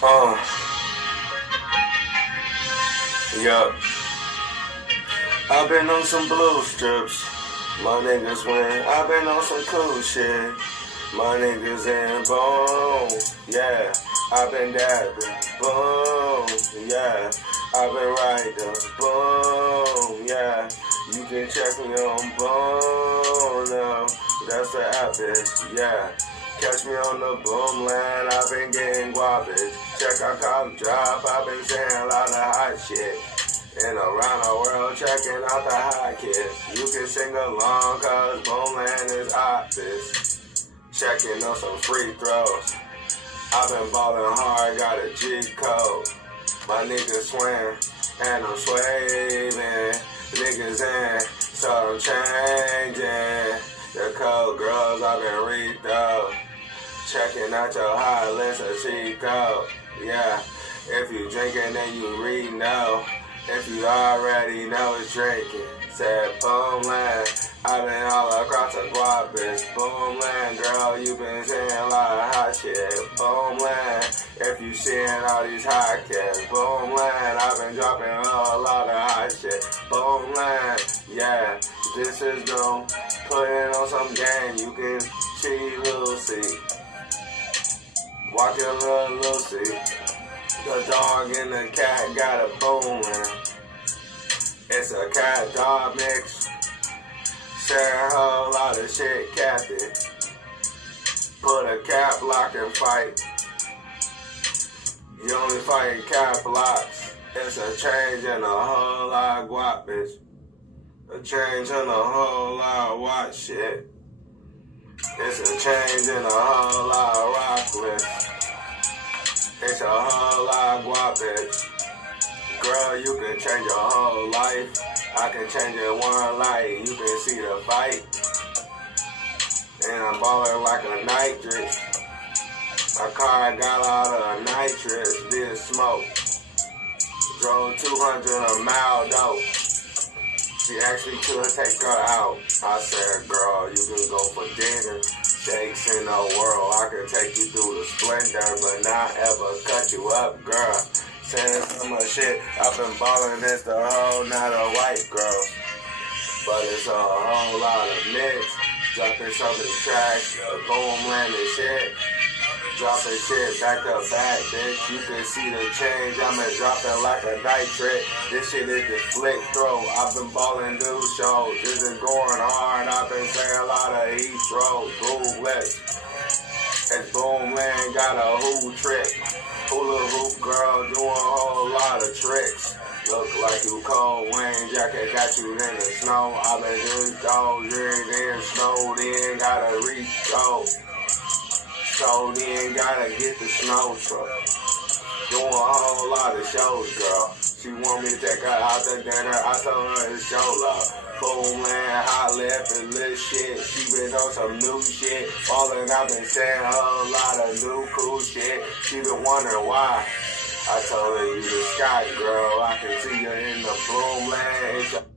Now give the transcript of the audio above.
Uh, yup. I've been on some blue strips. My niggas win. I've been on some cool shit. My niggas in boom. Yeah. I've been dabbing. Boom. Yeah. I've been riding. Boom. Yeah. You can check me on boom. No. That's the app, bitch. Yeah. Catch me on the BoomLand, I've been getting guappage. Check out college drop, I've been saying a lot of hot shit. And around the world, checking out the hot kids. You can sing along, cause BoomLand is office. Checking on some free throws. I've been ballin' hard, got a G code. My niggas swing, and I'm swaving. Niggas in, so I'm changing. The code girls, I've been re-throw. Checking out your hot list of cheat code. Yeah, if you drinking, then you re-know. If you already know it's drinking. Said BoomLand, I've been all across the guap, bitch. BoomLand, girl, you been saying a lot of hot shit. BoomLand, if you seeing all these hot cats. BoomLand, I've been dropping a lot of hot shit. BoomLand, yeah, this is no putting on some game. You can see Lucy, walking little Lucy. The dog and the cat got a BoomLand. It's a cat dog mix. Share a whole lot of shit, Captain. Put a cat block and fight. You only fighting cat blocks. It's a change and a whole lot of guap, bitch. A change and a whole lot of watch shit. It's a change and a whole lot of rock with. It's a whole lot of guap, bitch. Girl, you can change your whole life. I can change it one light. You can see the fight. And I'm ballin' like a nitrous. My car got all the nitrous. Did smoke. Drove 200 a mile though. She actually could take her out. I said, girl, you can go for dinner. Shakes in the world. I can take you through the splendor, but not ever cut you up, girl. Saying so much shit, I've been ballin' this the whole night of white girls. But it's a whole lot of mix. Dropping so many tracks, BoomLand and shit. Dropping shit back to back, bitch. You can see the change, I've been dropping like a nitrate. This shit is the flick throw. I've been ballin' new shows. This is going hard, I've been saying a lot of heat throws. Ruthless. It's BoomLand, got a who trick. Hula hoop girl doing a whole lot of tricks. Look like you cold, Wayne jacket got you in the snow. I been doing those, you're in snowed in, gotta reach go. So then gotta get the snow truck. Doing a whole lot of shows, girl. She want me to take her out to dinner, I told her it's show love. BoomLand, hot left and lit shit. She been on some new shit. Ballin', I've been saying a whole lot of new cool shit. She been wondering why. I told her you the sky girl. I can see you in the BoomLand.